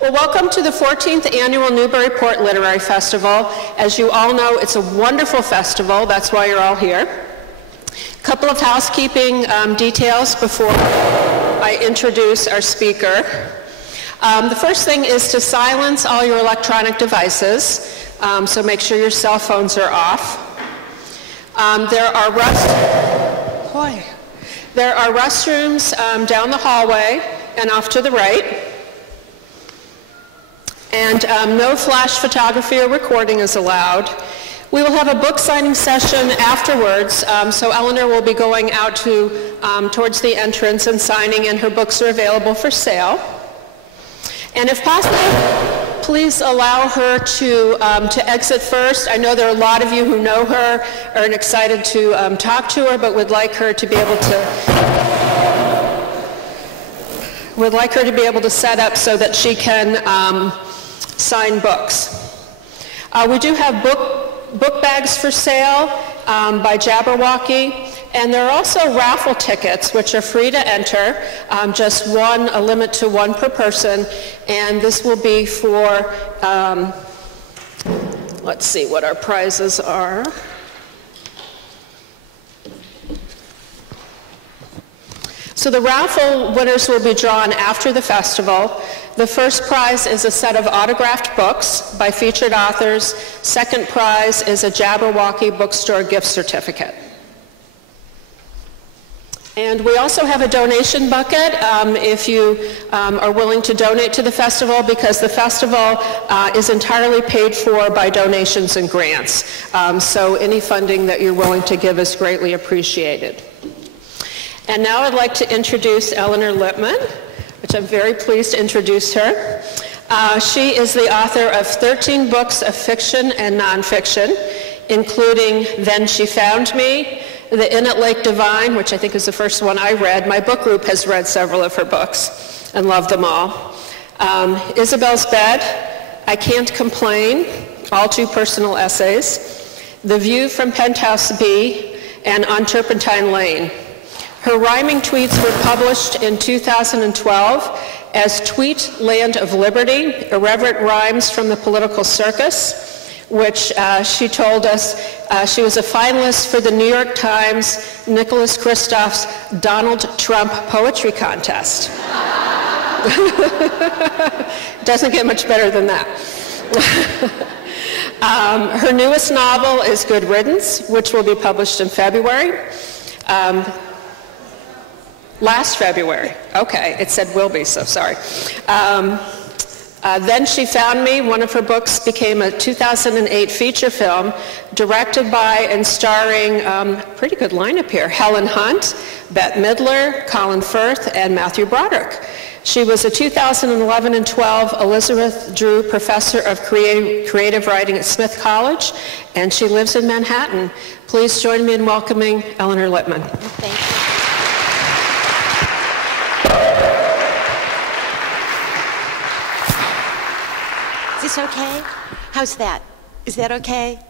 Well, welcome to the 14th Annual Newburyport Literary Festival. As you all know, it's a wonderful festival. That's why you're all here. A couple of housekeeping details before I introduce our speaker. The first thing is to silence all your electronic devices, so make sure your cell phones are off. There are restrooms down the hallway and off to the right. And no flash photography or recording is allowed. We will have a book signing session afterwards, so Elinor will be going out towards the entrance and signing, and her books are available for sale. And if possible, please allow her to exit first. I know there are a lot of you who know her, are excited to talk to her, but would like her to be able to set up so that she can sign books. We do have book bags for sale by Jabberwocky, and there are also raffle tickets which are free to enter, just a limit to one per person, and this will be for, let's see what our prizes are. So the raffle winners will be drawn after the festival. The first prize is a set of autographed books by featured authors. Second prize is a Jabberwocky bookstore gift certificate. And we also have a donation bucket if you are willing to donate to the festival, because the festival is entirely paid for by donations and grants. So any funding that you're willing to give is greatly appreciated. And now I'd like to introduce Elinor Lipman, which I'm very pleased to introduce her. She is the author of 13 books of fiction and nonfiction, including Then She Found Me, The Inn at Lake Divine, which I think is the first one I read. My book group has read several of her books and loved them all. Isabel's Bed, I Can't Complain, all two personal essays, The View from Penthouse B, and On Turpentine Lane. Her rhyming tweets were published in 2012 as Tweet Land of Liberty, Irreverent Rhymes from the Political Circus, which she told us she was a finalist for the New York Times Nicholas Kristof's Donald Trump Poetry Contest. Doesn't get much better than that. Her newest novel is Good Riddance, which will be published in February. Last February. Okay, it said will be, so sorry. Then She Found Me, one of her books, became a 2008 feature film directed by and starring, pretty good lineup here, Helen Hunt, Bette Midler, Colin Firth, and Matthew Broderick. She was a 2011 and 12 Elizabeth Drew Professor of Creative Writing at Smith College, and she lives in Manhattan. Please join me in welcoming Elinor Lipman. Thank you. Is this okay? How's that? Is that okay?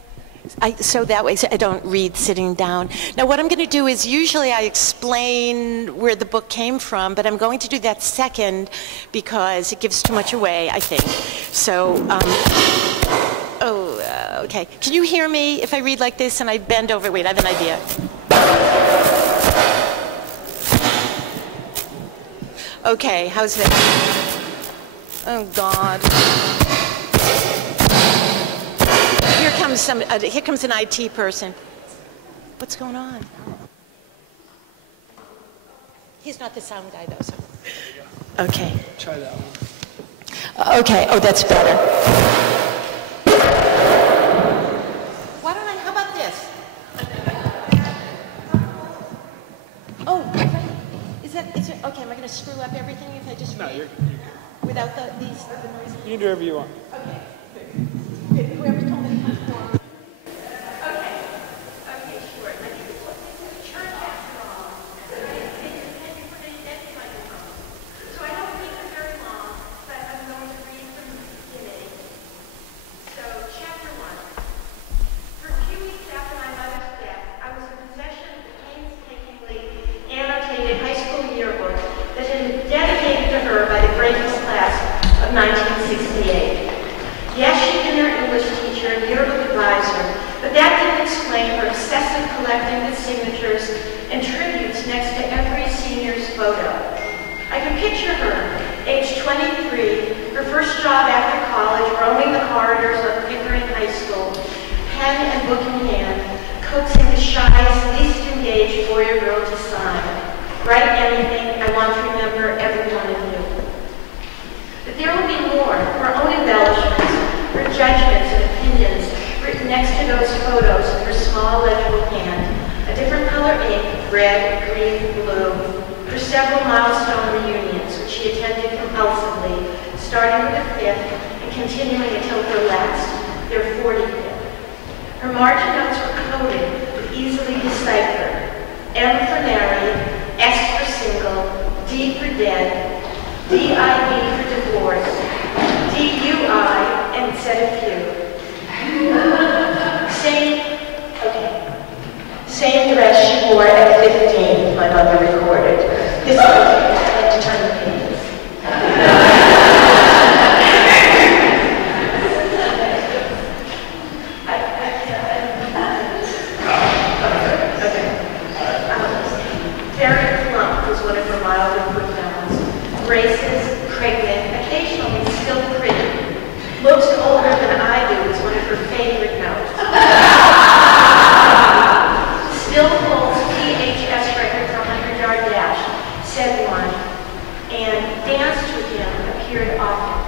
So that way I don't read sitting down. Now what I'm going to do is, usually I explain where the book came from, but I'm going to do that second because it gives too much away, I think. So, okay. Can you hear me if I read like this and I bend over? Wait, I have an idea. Okay, how's that? Oh, God. Here comes an IT person. What's going on? He's not the sound guy, though. So. Okay. Try that one. Okay. Oh, that's better. Why don't I? How about this? Oh, is it? Okay, am I going to screw up everything if I just? No, you're without the noise. You can do whatever you want. Okay. Whoever told me. High school yearbook that had been dedicated to her by the greatest class of signatures and tributes next to every senior's photo. I can picture her, age 23, her first job after college, roaming the corridors of Pickering High School, pen and book in hand, coaxing the shyest, least engaged foyer girl to sign. Write anything, I want to remember every one of you. But there will be more, her own embellishments, her judgments and opinions, written next to those photos in her small legible hand, a different color ink, red, green, blue, for several milestone reunions, which she attended compulsively, starting with the 5th and continuing until her last, their 45th. Her margin notes were coded with easily deciphered. M for married, S for single, D for dead, DIV for divorce, DUI, and said a few. Same dress she wore at 15, my mother recorded. This is I like to turn the pages. Very plump was one of her milder put-downs. Braces, pregnant, occasionally still pretty. Looks older than I do is one of her favorite notes. Still holds PHS record for 100-yard dash, said one, and danced with him appeared often.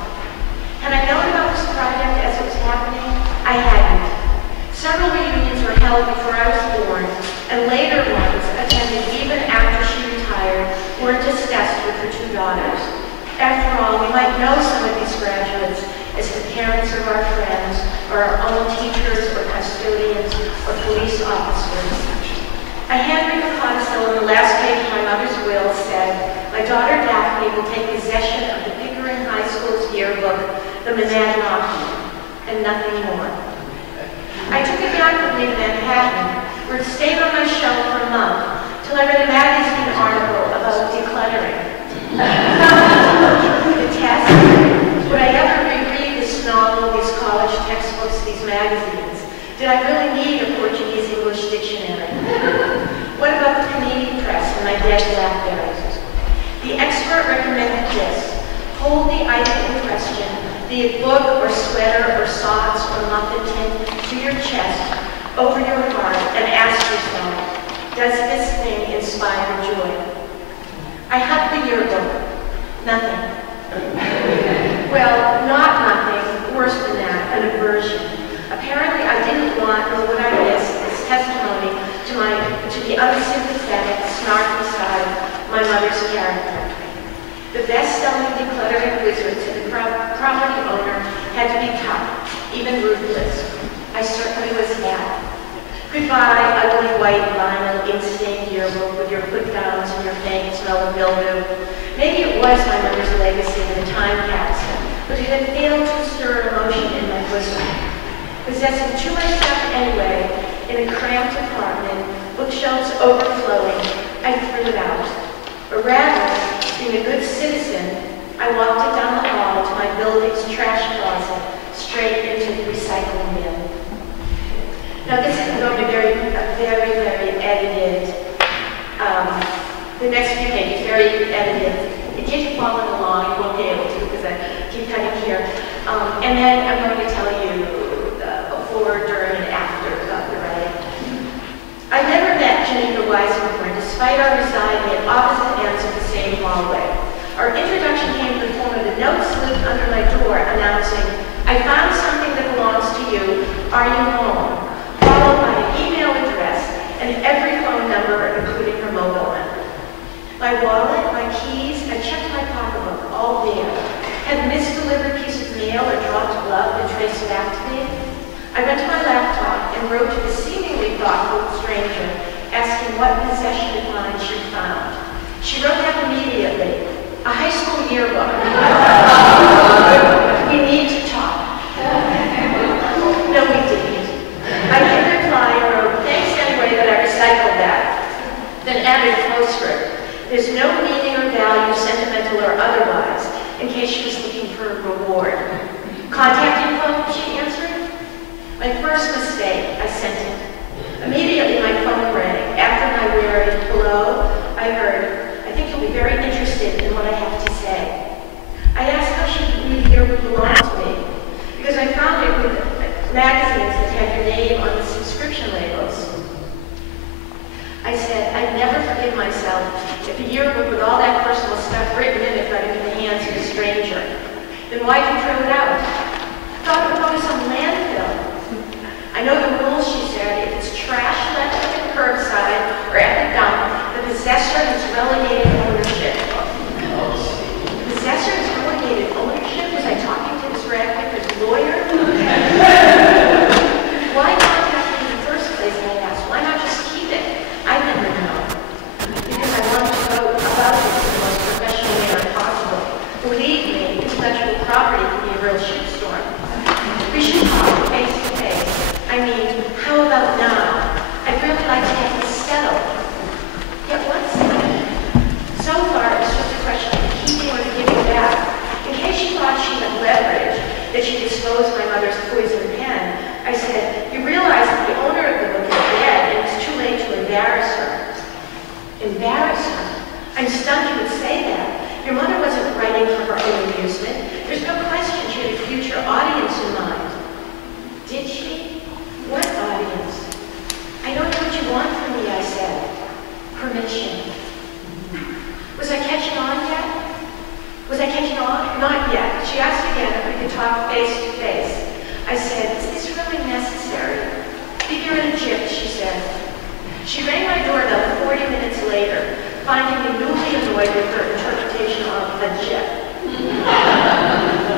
Had I known about this project as it was happening? I hadn't. Several reunions were held before I was born, and later ones attended even after she retired were discussed with her 2 daughters. After all, we might know some of these graduates as the parents of our friends, or our own teachers, or custodians, or police officers. A handwritten codicil on the last page of my mother's will said, my daughter Daphne will take possession of the Pickering High School's yearbook, the Monadnock, and nothing more. I took it down with me to Manhattan, where it stayed on my shelf for a month, till I read a magazine article about decluttering. The test, would I ever reread this novel, these college textbooks, these magazines? Did I really need a Portuguese-English dictionary? What about the Panini press and my dead blackberries? The expert recommended this. Hold the item in question, be it book or sweater or socks or muffin tin, to your chest, over your heart, and ask yourself, does this thing inspire joy? I hugged the yearbook. Nothing. Well, not nothing, worse than that, an aversion. Apparently I didn't want, nor would I miss, this testimony to the unsympathetic, snarky side of my mother's character. The best-selling decluttering wizard to the property owner had to be tough, even ruthless. I certainly was that. Goodbye, ugly white vinyl ink-stained yearbook with your put-downs and your faint smell of mildew. Maybe it was my mother's legacy in a time capsule, but it had failed to stir emotion in my bosom. Possessing too much stuff anyway, in a cramped apartment, bookshelves overflowing, I threw it out. Or rather, being a good citizen, I walked it down the hall to my building's trash closet, straight into the recycling bin. Now this is going to be a very edited, the next few pages, very edited. In case you're following along, you won't be able to because I keep cutting here. And then I'm going to tell you before, during, and after the writing. I never met Geneva Weisenborn, despite our residing at opposite ends of the same hallway. Our introduction came in the form of a note slipped under my door announcing, I found something that belongs to you, are you home? Followed by an email address and every phone number, including her mobile number. My wallet, my keys, I checked my pocketbook, all there. Had a misdelivered piece of mail or dropped glove and traced back to me. I went to my laptop and wrote to the seemingly thoughtful stranger, asking what possession of mine she found. She wrote back immediately, a high school yearbook. We need to talk. No, we didn't. I did reply and wrote, thanks anyway that I recycled that. Then added a postscript. There's no meaning or value, sentimental or otherwise, in case she was looking for a reward. Contact info, she answered. My first mistake, I sent it. Immediately my phone rang. After to myself, if a yearbook with all that personal stuff written in it got into the hands of a stranger, then why'd you throw it out? Thought it would go to some landfill. I know the rules, she said. If it's trash left at the curbside or at the dump, the possessor has relegated ownership. The possessor has relegated ownership? Was I talking to this ragpicker's lawyer? Why contact me in the first place, I asked. Why not just keep it? I never know. Because I wanted to go about it in the most professional manner possible. Believe me, intellectual property can be a real shitstorm. We should talk face to face. I mean, how about now? I'd really like to get this settled. Yet what's so far, it's just a question of keeping or giving back. In case she thought she had leverage, that she'd expose my mother's poison pen, I said, you realize that the owner of the book is dead, and it's too late to embarrass her. Embarrass her? I'm stunned you would say that. Your mother wasn't writing for her own amusement. There's no question she had a future audience in mind. Did she? What audience? I don't know what you want from me, I said. Permission. Was I catching on yet? Was I catching on? Not yet. She asked again if we could talk face to face. I said, is this really necessary? Figure in a jiff, she said. She rang my doorbell 40 minutes later, finding me newly annoyed with her interpretation of a jiff.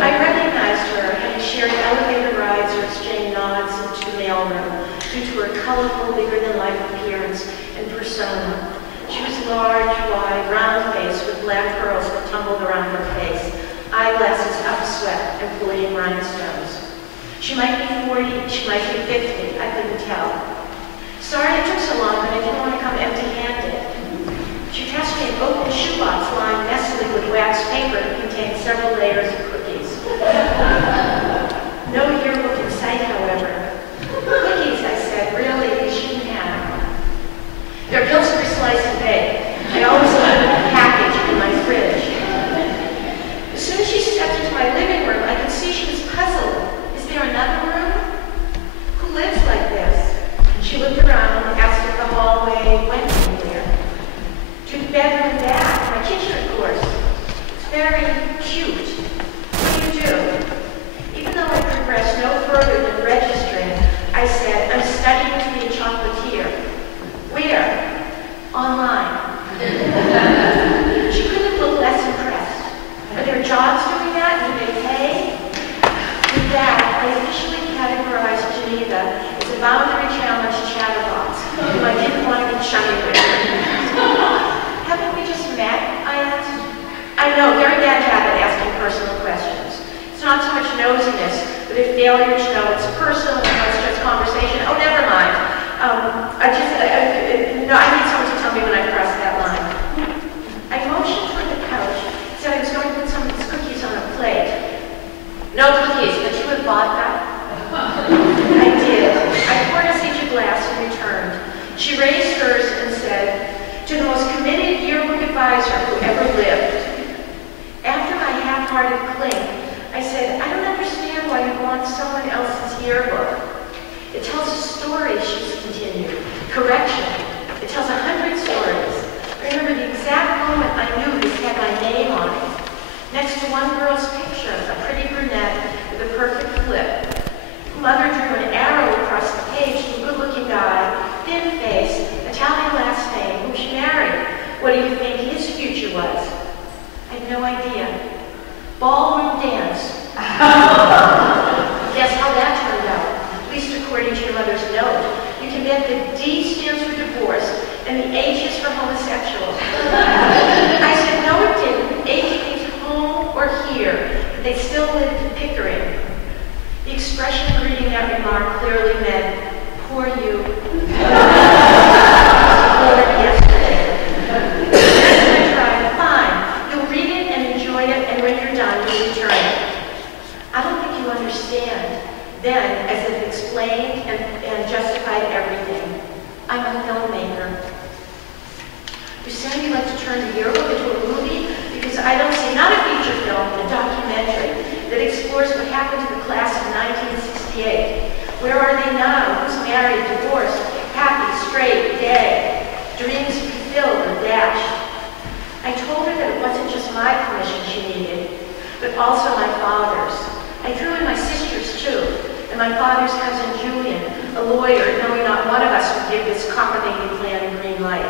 I recognized her, having shared elevator rides or exchanged nods into the mailroom due to her colorful, bigger-than-life appearance and persona. She was large, wide, round-faced with black curls that tumbled around her face, eyeglasses upswept and filleting rhinestones. She might be 40, she might be 50, I couldn't tell. Sorry it took so long, but I didn't want to come empty-handed. She passed me an open shoebox lined messily with wax paper that contained several layers of cookies. No yearbook in sight, however. Cookies, I said, really, you shouldn't have. They're Pillsbury slice and bake. I always leave them packaged in my fridge. As soon as she stepped into my living room, I could see she was puzzled. Is there another room? Who lives like this? She looked around and asked if the hallway went anywhere. To the bedroom back, my kitchen, of course. It's very cute. What do you do? Even though I progressed no further than registering, I said, I'm studying to be a chocolatier. Where? Online. She couldn't look less impressed. Are there jobs doing that? Do they pay? With that, I officially categorized Geneva as a boundary challenge chatterbox, whom I didn't want to be chummy with. Haven't we just met? I asked. I know, very bad habit asking personal questions. It's not so much nosiness, but a failure to know it's personal and it's just conversation. Oh, never mind. No, I need someone to tell me when I cross that line. I motioned toward the couch, said I was going to put some of these cookies on a plate. No cookies, but you have vodka? I did. I poured us each a glass and returned. She raised hers and said, to the most committed yearbook advisor who ever lived. After my half-hearted clink, I said, I don't understand why you want someone else's yearbook. It tells a story, she's continued. Correction. It tells 100 stories. I remember the exact moment I knew this had my name on it. Next to one girl's picture, a pretty brunette with a perfect flip. Mother drew an arrow across the page to a good-looking guy, thin face, Italian last name, whom she married. What do you think his future was? I had no idea. Ballroom dance. Guess how that turned out, at least according to your mother's note. You can bet the D stands for divorce and the H is for homosexual. I said, no it didn't. H means home or here, but they still lived in Pickering. The expression greeting that remark clearly meant, poor you. Yesterday. I tried, fine. You'll read it and enjoy it, and when you're done, you'll return it. I don't think you understand. Then, as if explained and justified everything, I'm a filmmaker. You're saying you'd like to turn the yearbook into a movie? Because I don't see, not a feature film, a documentary that explores what happened to the class of 1968. Where are they now? Who's married, divorced, happy, straight, gay? Dreams fulfilled or dead? but also my father's. I threw in my sister's too, and my father's cousin Julian, a lawyer, knowing not one of us would give this cockamamie plan a green light.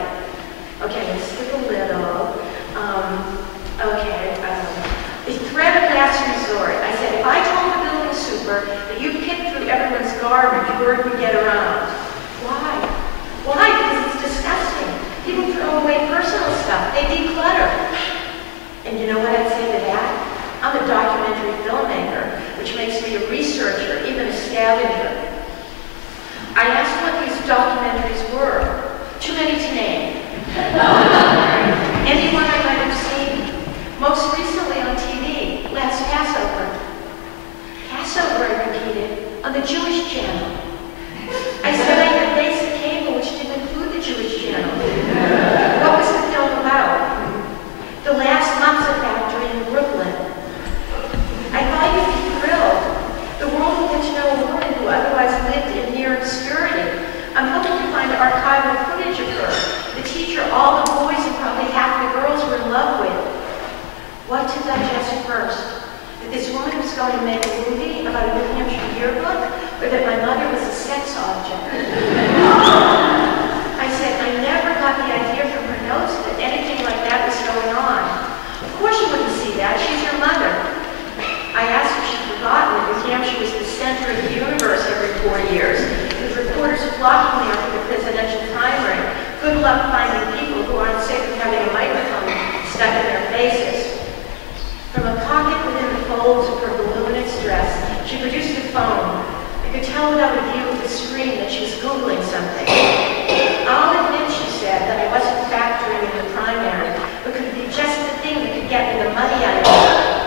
Okay, let's skip a little. The threat of last resort. I said, if I told the building super that you picked through everyone's garbage, word would get around. Why? Why? Because it's disgusting. People throw away personal stuff. They declutter. And you know what I'd say to that? I'm a documentary filmmaker, which makes me a researcher, even a scavenger. I asked what these documentaries were. Too many to name. Anyone I might have seen. Most recently on TV, last Passover. Passover, I repeated, on the Jewish channel. I said I had basic cable, which didn't include the Jewish channel. What was the film about? The last matzah factory in Brooklyn. I thought you'd be thrilled. The world will get to know a woman who otherwise lived in near obscurity. I'm hoping to find archival footage of her, the teacher all the boys and probably half the girls were in love with. What to digest first? That this woman was going to make a movie about a New Hampshire yearbook, or that my mother was a sex object? I said, I never got the idea from her notes that anything like that was going on. Of course you wouldn't see that. She's your mother. I asked if she'd forgotten that New Hampshire was the center of the universe every 4 years, with reporters flocking there for the presidential time ring. Good luck finding people who aren't sick of having a microphone stuck in their faces. From a pocket within the folds of her voluminous dress, she produced a phone. I could tell without a view of the screen that she was Googling something. I'll admit, she said, that I wasn't factoring in the primary, but could it be just the thing that could get me the money I wanted?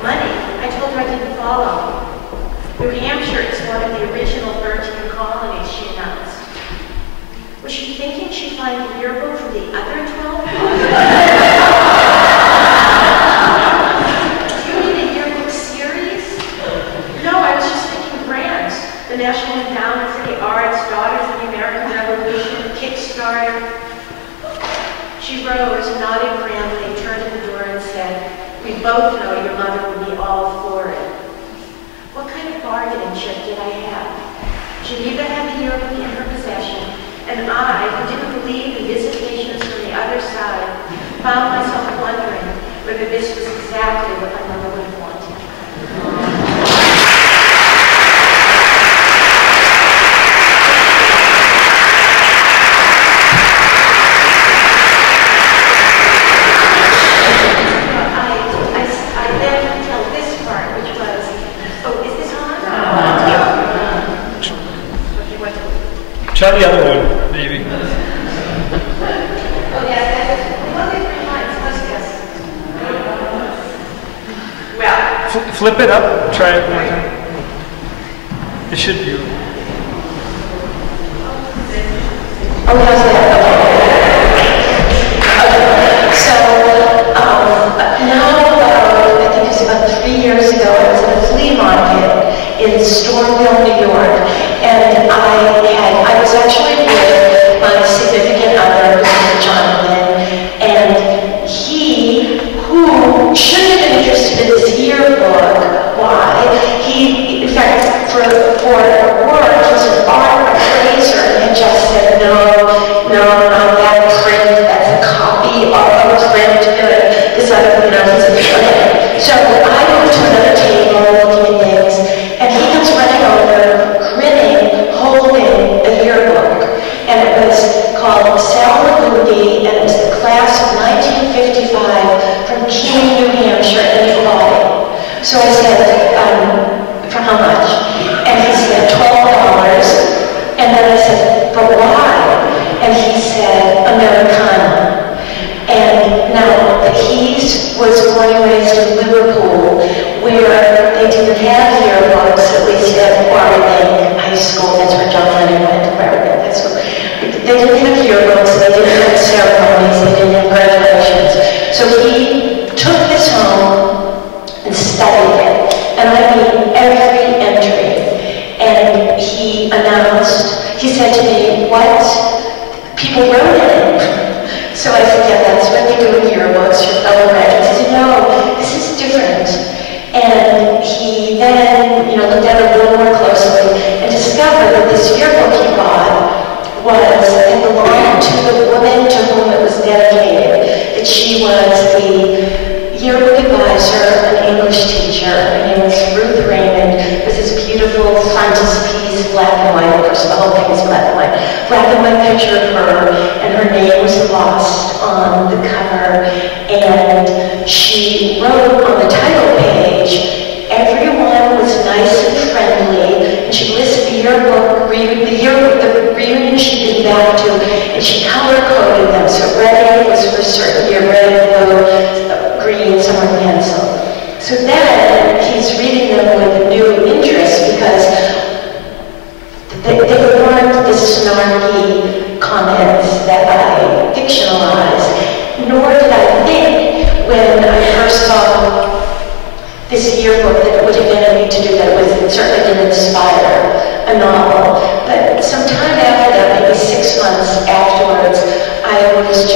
Money? I told her I didn't follow. New Hampshire is one of the original 13 colonies, she announced. Was she thinking she'd find the yearbook from the other 12 colonies? The National Endowment for the Arts, Daughters of the American Revolution, Kickstarter. She rose, nodded grandly, turned to the door and said, we both know your mother would be all for it. What kind of bargaining chip did I have? Geneva had the yearbook in her possession, and I, who didn't believe in visitations from the other side, found myself wondering whether this was exactly what my mother would have wanted. Try the other one, maybe. Oh, yeah, that's one of the 3 lines. Let's guess. Well. Flip it up. Try it one more time. It should be. Oh, how's that? Okay. So, now I think it was about 3 years ago, I was at a flea market in Stormville, New York, and I was actually with my significant other, Mr. Jonathan, and he, who shouldn't have been interested in this yearbook, why? He, in fact, for work, he was an art appraiser, and just said, no,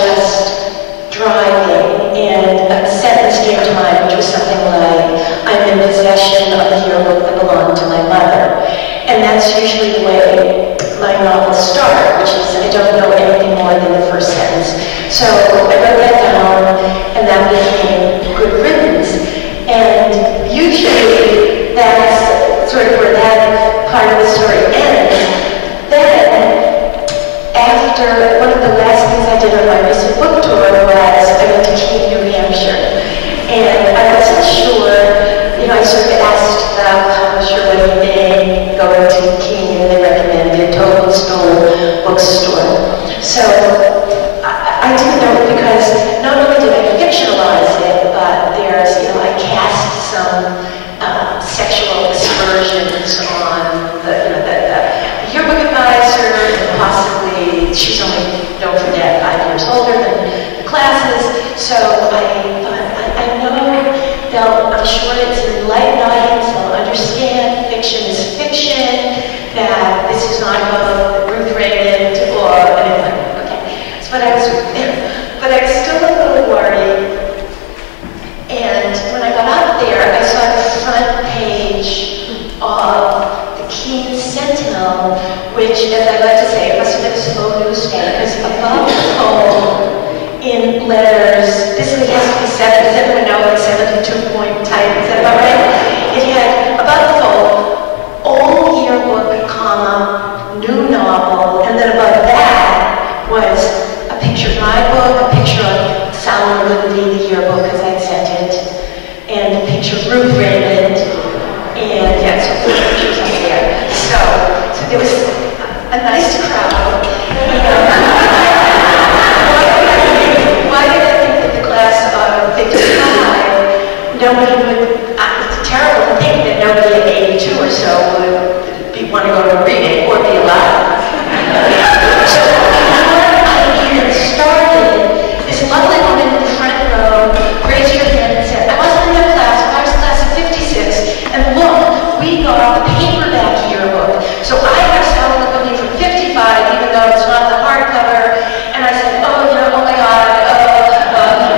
just driving, and a sentence came to mind, which was something like, I'm in possession of the yearbook that belonged to my mother. And that's usually the way my novels start, which is I don't know anything more than the first sentence. So I wrote that down, and that became Good Riddance. And usually that's sort of where that part of the story ends. Then, after one of the last things I did on my recent book tour was I went to Keene, New Hampshire. And I wasn't sure, I sort of asked the publisher what do you think, going to Keene, and they recommended Total Stone Bookstore. So I didn't know it because not only did I fictionalize it, but there's, I cast some sexual aspersions on the yearbook advisor, and possibly she's only, don't forget, 5 years older than the classes. So I know I'm sure it's an enlightened audience, they'll understand fiction is fiction, that this is not about Ruth Raymond or anything. Okay. So, but I was still a little worried. And when I got out there, I saw the front page of the Keene Sentinel, which, as I like to say, it must have been a slow news day, because above the fold, in letters, this has to be 7, does everyone know like 72-point type, is that about right? It had above the fold, old yearbook, comma, new novel, and then above that was a picture of my book, a picture of Salomon Goodby, the yearbook, because I'd sent it, and a picture of Ruth Raymond, and yeah, so four pictures up there. So there was a nice crowd. Why did I think that the class of 55, nobody would, it's terrible to think that nobody at 82 or so would want to go to a reading or be alive. So before I even started, this lovely woman in the front row raised her hand and said, I wasn't in that class, but I was class of 56, and look, we got the paperback yearbook. So I have Salomon Goodby from 55, even though it's not the hardcover, and I said, oh my God,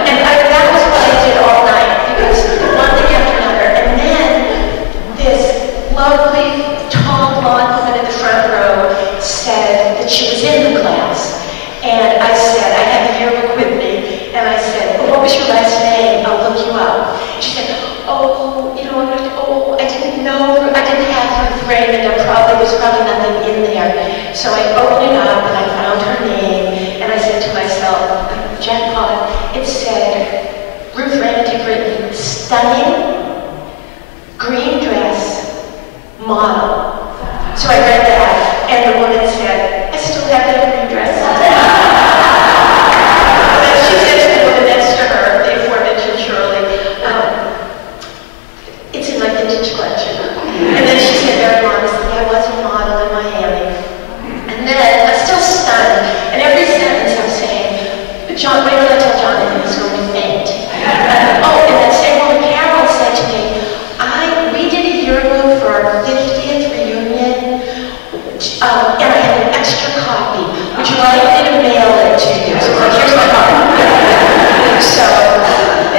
and that was what I did all night, because one thing after another, and then this lovely, tall, blonde woman in the front row said that she was in the class, and I said, I had the yearbook with me, and I said, what was your last name? I'll look you up. She said, I didn't know, I didn't have Ruth Raymond, there was probably nothing in there. So I opened it up, and I found her name, and I said to myself, jackpot, it said, Ruth Raymond had written, stunning, green dress, model. So I read that, and the woman said, I still have that green dress. Then she said to the woman next to her, the aforementioned Shirley, it's in my vintage collection. And then she said very honestly, I was a model in Miami. And then I'm still stunned, and every sentence I'm saying, John, wait till I tell Jonathan he's going to faint. And that same woman, Carol, said to me, we did a yearbook for our 50th reunion, and I had an extra copy. Would you like me to mail it to you? So here's my copy.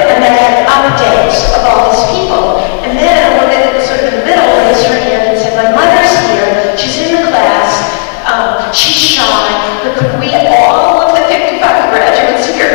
And then I had updates of all these people. And then when it was sort of in the middle, raised her hand and said, my mother's here, she's in the class, she's shy, but all of the 55 graduates here.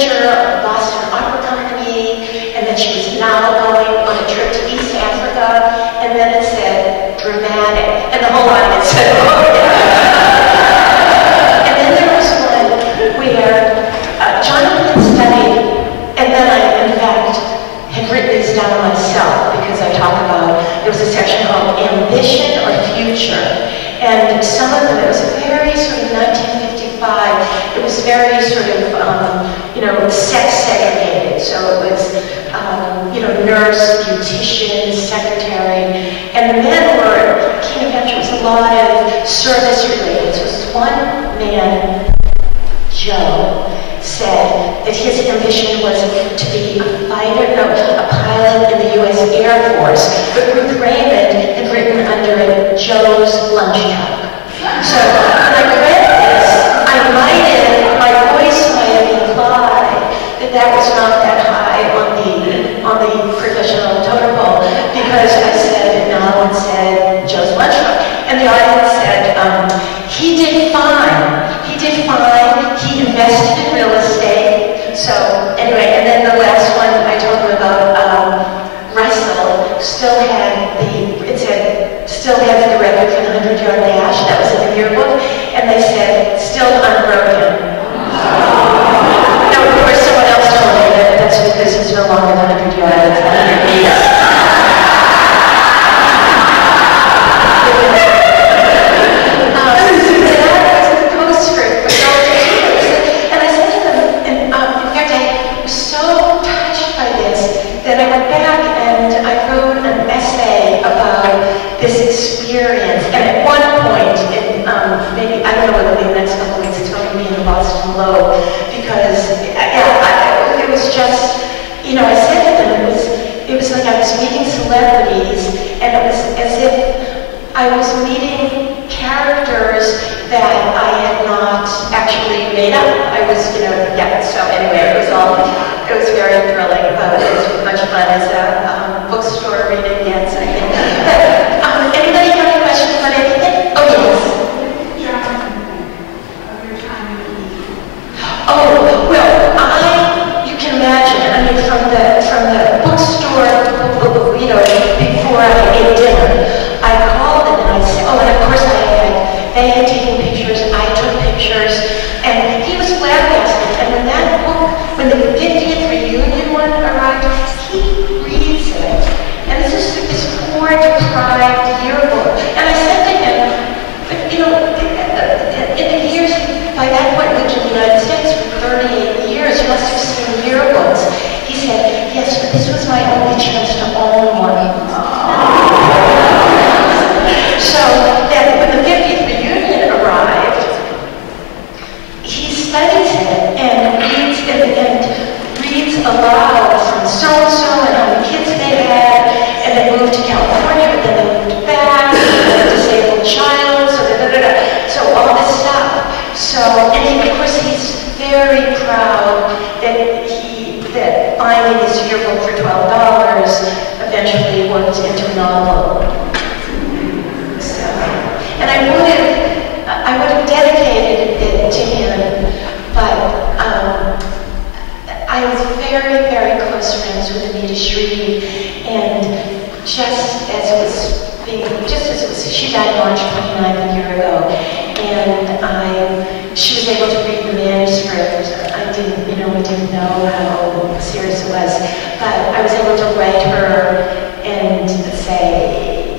manager of the Boston Opera Company, and that she was now going on a trip to East Africa, and then it said, dramatic, and the whole audience said, oh yeah. And then there was one where Jonathan had studied, and then I, in fact, had written these down myself, because I talk about, there was a section called Ambition or Future, and some of them, it was very sort of 1955, it was very sort of, sex segregated. So it was, nurse, beautician, secretary, and the men were, King of Hampshire was a lot of service related. So this one man, Joe, said that his ambition was to be a pilot in the U.S. Air Force, but Ruth Raymond had written under it Joe's lunch truck. So when I read this, my voice might have implied that was not that high on the professional totem pole, because I said, no, it said Joe's lunch truck. And the audience said, he did fine. He did fine. He invested in real estate. So anyway, and then the last one I told him about, Russell still had the record for the 100-yard dash. That was in the yearbook. And they said, still unbroken. Now, of course, someone else told me that that's because it's no longer the 100 yards, it's the 100 meters. Because it was just, I said to them, it was like I was meeting celebrities, and it was as if I was meeting characters that I had not actually made up. I was, so anyway, it was very thrilling. It was much fun as a bookstore reading, yes, I think. But, anybody have any questions about anything? Oh, yes. Oh, well, you can imagine, from the bookstore, before I ate dinner, I called them and I said, and of course they had taken pictures, I took pictures, and he was flabbergasted. And when that book, when the 50th reunion one arrived, he reads it. And this is this poor, deprived yearbook. And I said to him, but in the years, by that point, lived in the United States for 38 years, you must have seen yearbooks. He said, yes, but this was my only chance to own one. So then when the 50th reunion arrived, he studies it and reads aloud from so-and-so and how many kids they had, and they moved to California, but then they moved back, and they had a disabled child, so all this stuff. So, and of course he's very proud that finding his yearbook for $12 eventually worked into a novel. So, and I would have dedicated it to him, but I was very, very close friends with Anita Shreve, and she died March 29th a year ago, and she was able to read the manuscript. We didn't know how serious it was, but I was able to write her and say,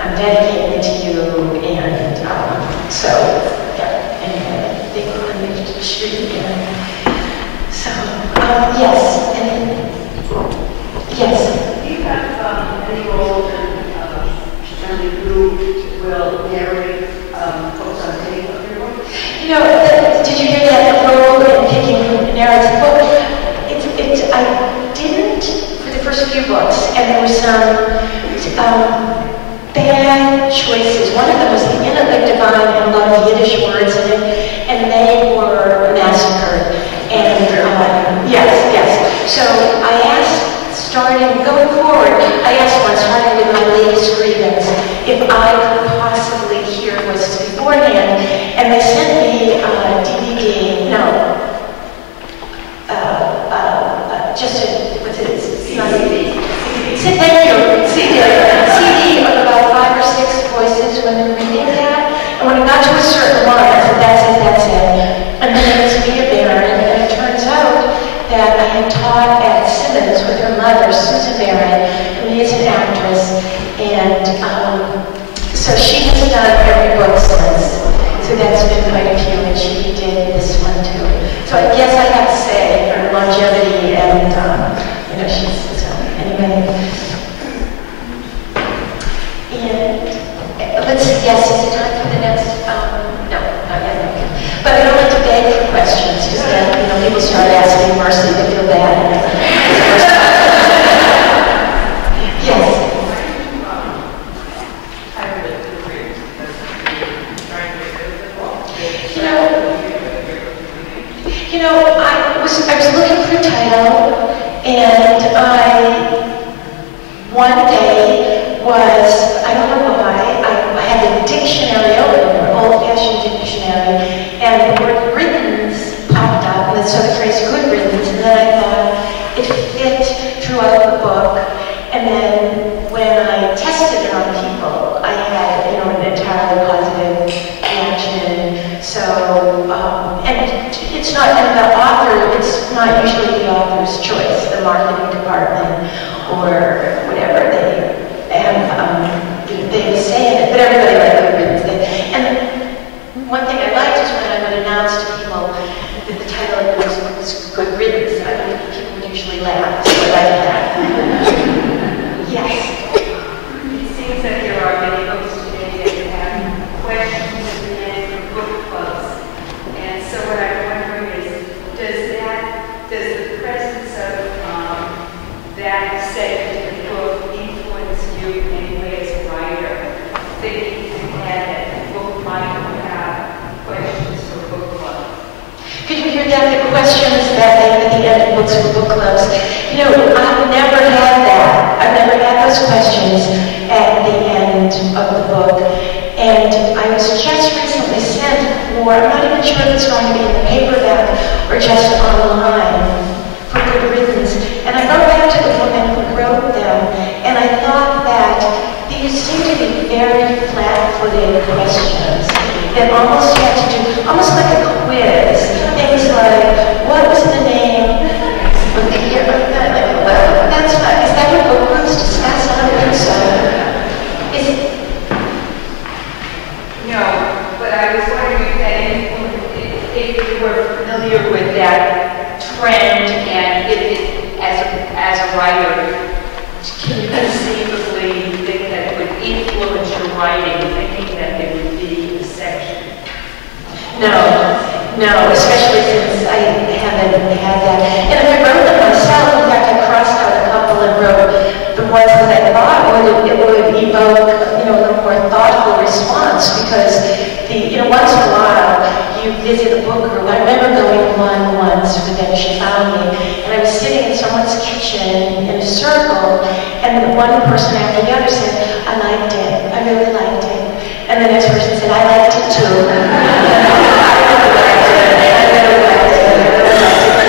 I'm dedicating it to you, and so, yeah, anyway, big one to shoot again. So, yes, and yes. Do you have any role in somebody who will narrate books on tape of your book? Did you hear that role in picking who narrates a book? I didn't for the first few books, and there were some bad choices. One of them was the Inner Divine and a lot of Yiddish words in it, and they were massacred. And yes. So I asked, going forward, starting with my latest Ridance, if I could possibly hear voices beforehand, and they sent me a DVD, just a, what's it, it's not CD. Thank you, CD of about 5 or 6 voices when they're reading that. And when I got to a certain one, I said, that's it. And then it was Mia Barron, and it turns out that I had taught at Simmons with her mother, Susan Barron, who is an actress, and so she has done every book since. So that's been quite a few, and she did this one too. So I guess I have to say her longevity and, she's, so anyway. And let's see, yes, is it time for the next, no, not yet. Okay. But I don't like to beg for questions, because then, people start asking Mercy, they feel bad. Yes. I was looking for a title, and one day I don't know why, I had the dictionary open, an old-fashioned dictionary, and the word riddance popped up, and so the phrase good riddance, and then I thought it fit throughout the book, and then when I tested it on people, I had, an entirely positive reaction, so, and it's not, and the author, it's not usually the author's choice, the marketing department or whatever, they have, they say in it, but everybody likes good riddance. And one thing I liked is when I would announce to people that the title of the book was Good Riddance, people would usually laugh, so I like that. Yes? It seems that there are many books today that have questions at the end for book clubs. And so what I'm wondering is, does the presence of that segment of the book influence you in any way as a writer? Thinking that the book might have questions for book club. Could you hear that? The questions that they at the end of books for book clubs. I've never had that. I've never had those questions at the end of the book. And I was just recently sent for, I'm not even sure if it's going to be in the paperback or just online, for Good Riddance. And I wrote back to the woman who wrote them, and I thought that these seem to be very flat-footed questions that almost had to do, almost like a quiz. Things like, what was the name of the year? Well, that's not, is that what book groups discuss? I don't think so. Is it? No, but I was wondering if you were familiar with that trend, and if it, as a writer, can you conceivably think that it would influence your writing, thinking that there would be a section? No, especially since I haven't had that. And if I wrote them myself, in fact, I crossed out a couple and wrote the ones that I thought it would evoke, a little more thoughtful response, because once in a while you visit a book group. I remember going to one once for Then She Found Me, and I was sitting in someone's kitchen in a circle, and one person after the other said, I liked it, I really liked it. And the next person said, I liked it too.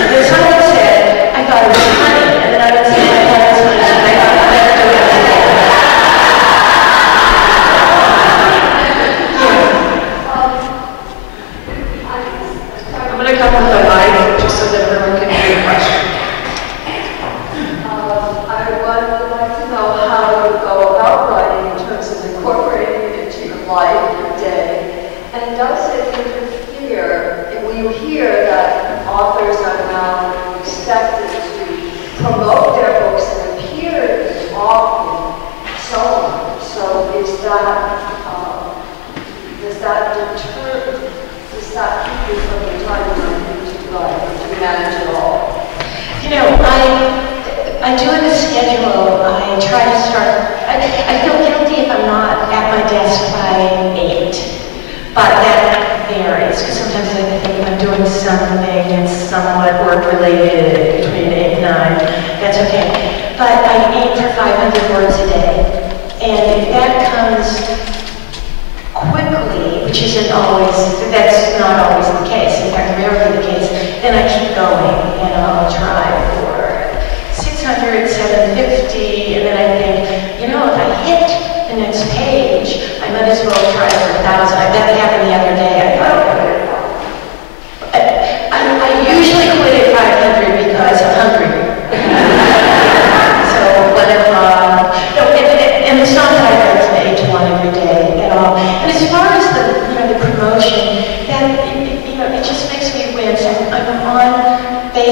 Then someone said, I thought it was funny, and then I would say, I thought it was funny, and I thought I'd never do it again. I'm going to come with a mic just so that everyone can hear the question. I would like to know how you go about writing in terms of incorporating it into your life, your day, and does it interfere? We hear that authors are now expected to promote their books and appear often, so on. So is that, does that deter, does that keep you from the time you write? Do you manage it all? I do have a schedule. I try to start, I feel guilty if I'm not at my desk by 8, but that varies, because sometimes I think I'm doing something that's somewhat work-related between 8 and 9. That's okay. But I aim for 500 words a day. And if that comes quickly, which isn't always, that's not always the case, in fact, rarely the case, then I keep going, and I'll try for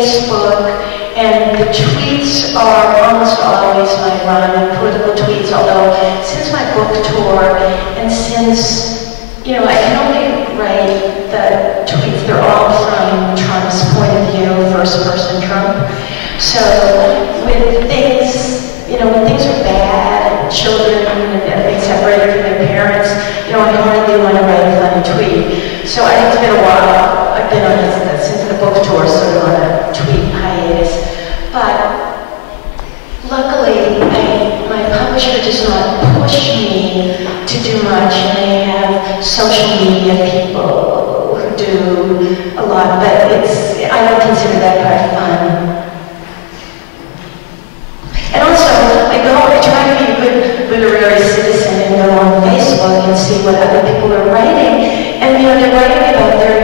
Facebook, and the tweets are almost always my run, political tweets, although since my book tour, and since, you know, I can only write the tweets, they're all from Trump's point of view, first person Trump. So when things, you know, when things are bad, and children are being separated from their parents, you know, I hardly want to write a funny tweet. So it's been a while. I've been on this since the book tour, sort of on a tweet hiatus. But luckily, my publisher does not push me to do much, and they have social media people who do a lot, but I don't consider that part fun. And also, I try to be a good literary citizen and go on Facebook and see what other people are writing. And, you know, they're writing about their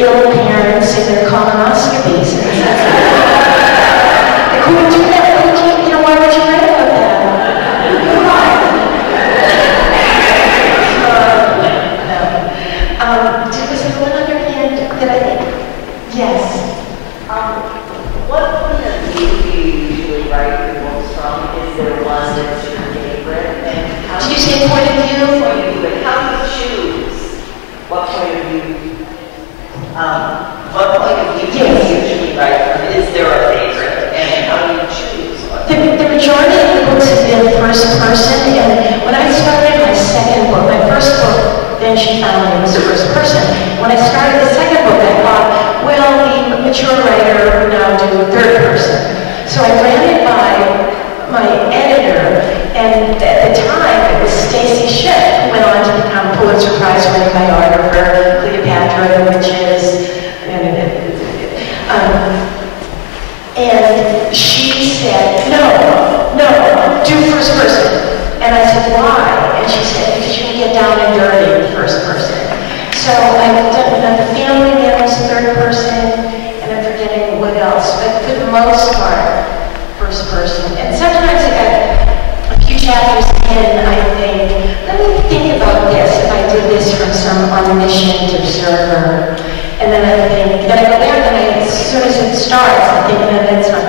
ill parents and their colonoscopies. Like, who would do that? You know, why would you write about that? Was there one other hand that I think? Yes. What point of view do you usually write your books from? Is there one that's your favorite? And how Did you say point of view? Point of view, and how do you choose what point of view? What point of view do you usually write from? Is there a favorite? And how do you choose? The majority of the books have been first person, and when I started my second book, my first book, Then She Found Me, was first person. When I started the second book, I thought, well, the mature writer would now do third person. So I ran it by my editor, and at the time, it was Stacy Schiff, who went on to become Pulitzer Prize-winning biographer, Cleopatra, The Witches, and she said, no, do first person. And I said, why? And she said, because you can get down and dirty in first person. So I've done The Family Man was third person, and I'm forgetting what else, but for the most part, first person. And sometimes I got a few chapters in, I think, let me think about this, if I did this from some omniscient observer. And then I think, then I go there, then as soon as it starts, I think, no, that's not